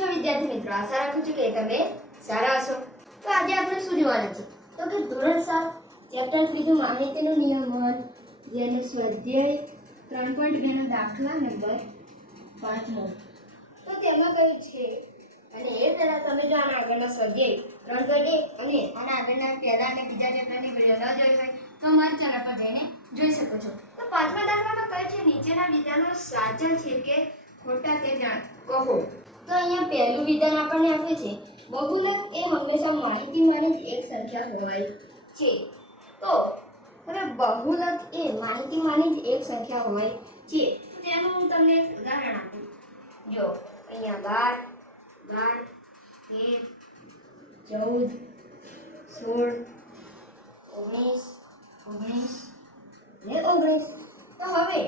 છો વિદ્યાર્થી મિત્રો? આશા રાખું છું કે તમે સારા હશો. તો આજે આપણે શું જોવાના છે? તો કે ધોરણ 7 ચેપ્ટર 3 માહિતીનું નિયમન, જેનો સ્વાધ્યાય 3.2 નો દાખલા નંબર 5 તો તેમાં કઈ છે અને એ પહેલા તમે જો આના આગળના સ્વાધ્યાય 3.1 અને આના આગળના પહેલા અને બીજા ચેપ્ટરની વિડિયો ન જોઈ હોય તો અમારી ચેનલ પર જઈને જોઈ શકો છો. તો પાંચમા દાખલામાં કઈ છે? નીચેના વિધાનો સાચા છે કે ખોટા તે કહો. તો અહીંયા પહેલું વિધાન આપણને આપે છે બહુલક એ હંમેશા માહિતીમાંની જ એક સંખ્યા હોય છે. તો હવે બહુલક એ માહિતીમાંની જ એક સંખ્યા હોય છે. તો તેનું હું તમને એક ઉદાહરણ આપું. જો અહીંયા 12, 13, 14, 16, 19 ને 19. તો હવે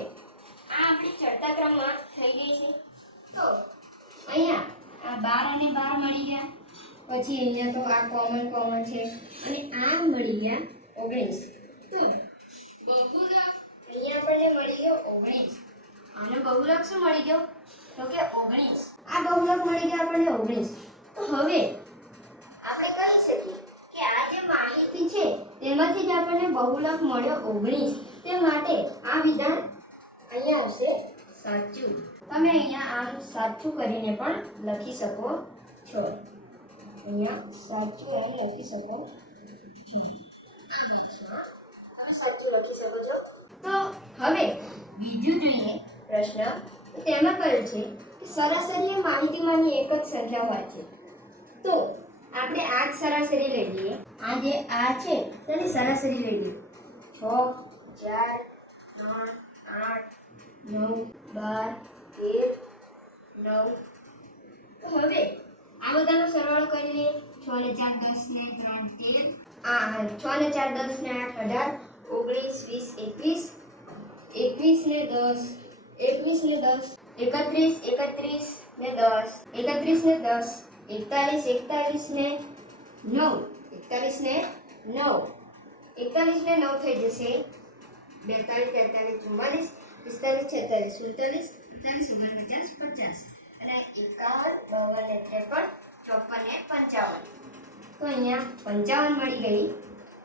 આ આપણી ચડતા ક્રમમાં થઈ ગઈ છે. તો અહીંયા આ 12 અને 12 મળી ગયા. પછી અહીંયા તો આ કોમન છે અને આ મળી ગયા 19. તો બહુલક અહીંયા આપણને મળી ગયો 19. આનો બહુલક શું મળી ગયો? તો કે 19. આ બહુલક મળી ગયા આપણને 19. તો હવે આપણે કહી શકીએ કે આ જે માહિતી છે તેમાંથી જ આપણને બહુલક મળ્યો 19. તે માટે આ વિધાન અહીંયા આવશે સાચું. તમે અહીંયા આમ સાચું કરીને પણ લખી શકો છો. અહીંયા સાચું એમ લખી શકો છો. તમે સાચું લખી શકો છો. તો હવે બીજું જોઈએ પ્રશ્ન. તેમાં કહ્યું છે કે સરાસરી એ માહિતીમાંની એક જ સંખ્યા હોય છે. તો આપણે આ જ સરાસરી લઈ લઈએ. આ જે આ છે તેની સરાસરી લઈ લઈએ. 6, 4, 8, 9, 12, 13, 9. તો હવે આ બધાનો સરવાળો કરી લઈએ. 6 ને 4 10 ને 3 13. 6 ને 4 10 ને 8 18, 19, 20, 21, 21 ને 10, 21 ને 10, 31 ને 10, 31 ને 10, 41 ને 9, 41 ને 9 થઈ જશે. 42, 43, 44, 45, 46, 47, 48, 49, 50 અને 51, 52, 53, 54 ને 55. તો અહીંયા 55 મળી ગઈ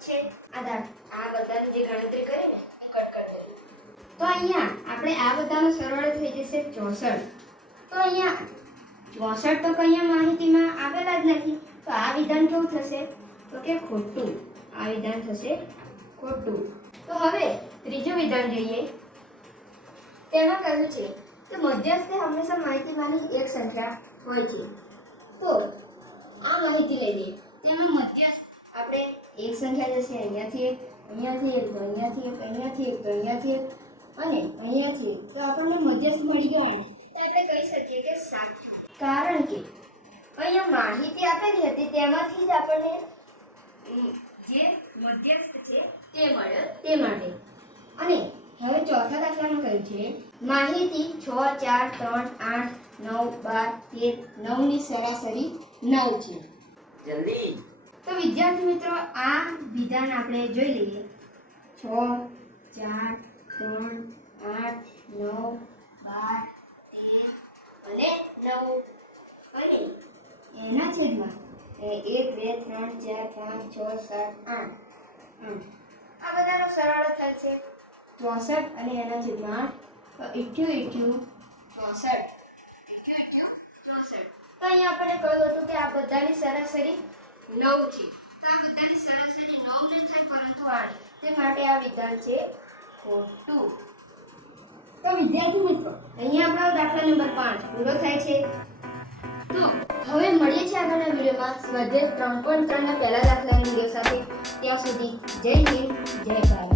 છે. આધાર આ બધાની જે ગણતરી કરી ને એ કટ કરી દઈએ. તો અહીંયા આપણે આ બધાનો સરવાળો થઈ જશે 64. તો અહીંયા 64 તો કઈ માહિતીમાં આવેલા જ નથી. તો આ વિધાન કેવું થશે? તો કે ખોટું. આ વિધાન થશે ખોટું. તો હવે ત્રીજું વિધાન જોઈએ. તેમાં કહ્યું છે કે મધ્યસ્થ એ હંમેશા માહિતીમાંની એક સંખ્યા હોય છે. તો આ માહિતી લઈ લઈએ. તેમાં મધ્યસ્થ આપણે એક સંખ્યા જશે અહીંયાથી એક, અહીંયાથી એક, અહીંયાથી એક, અહીંયાથી એક, અહીંયાથી એક અને અહીંયાથી. તો આપણને મધ્યસ્થ મળી ગયો. તો આપણે કહી શકીએ કે સાચું. કારણ કે અહીંયા માહિતી આપેલી હતી તેમાંથી જ આપણને જે મધ્યસ્થ છે તે મળ્યો તે માટે. અને હવે ચોથા દાખલામાં કહ્યું છે માહિતી 6, 4, 3, 8, 9, 12, 13, 9 ની સરાસરી 9 છે. જલ્દી. તો વિદ્યાર્થી મિત્રો આ વિધાન આપણે જોઈ લઈએ. 6, 4, 3, 8, 9, 12, 13 અને 9 અને એના છેદમાં 1, 2, 3, 4, 5, 6, 7, 8. આ બધાનો સરવાળો થાય છે 64 અને એના છેદમાં 8. તો 64. તો અહીંયા આપણે કહ્યું હતું કે આ બધાની સરાસરી 9 છે. તો આ બધાની સરાસરી 9 ન થાય પરંતુ 8. તે માટે આ વિધાન છે ખોટું. તો વિદ્યાર્થી મિત્રો અહીંયા આપણો દાખલા નંબર 5 પૂરો થાય છે. તો હવે મળીએ છીએ આગળના વિડીયોમાં સ્વાધ્યાય 3.3 ના પહેલા દાખલાના વિડીયો સાથે. ત્યાં સુધી જય હિન્દ, જય ભારત.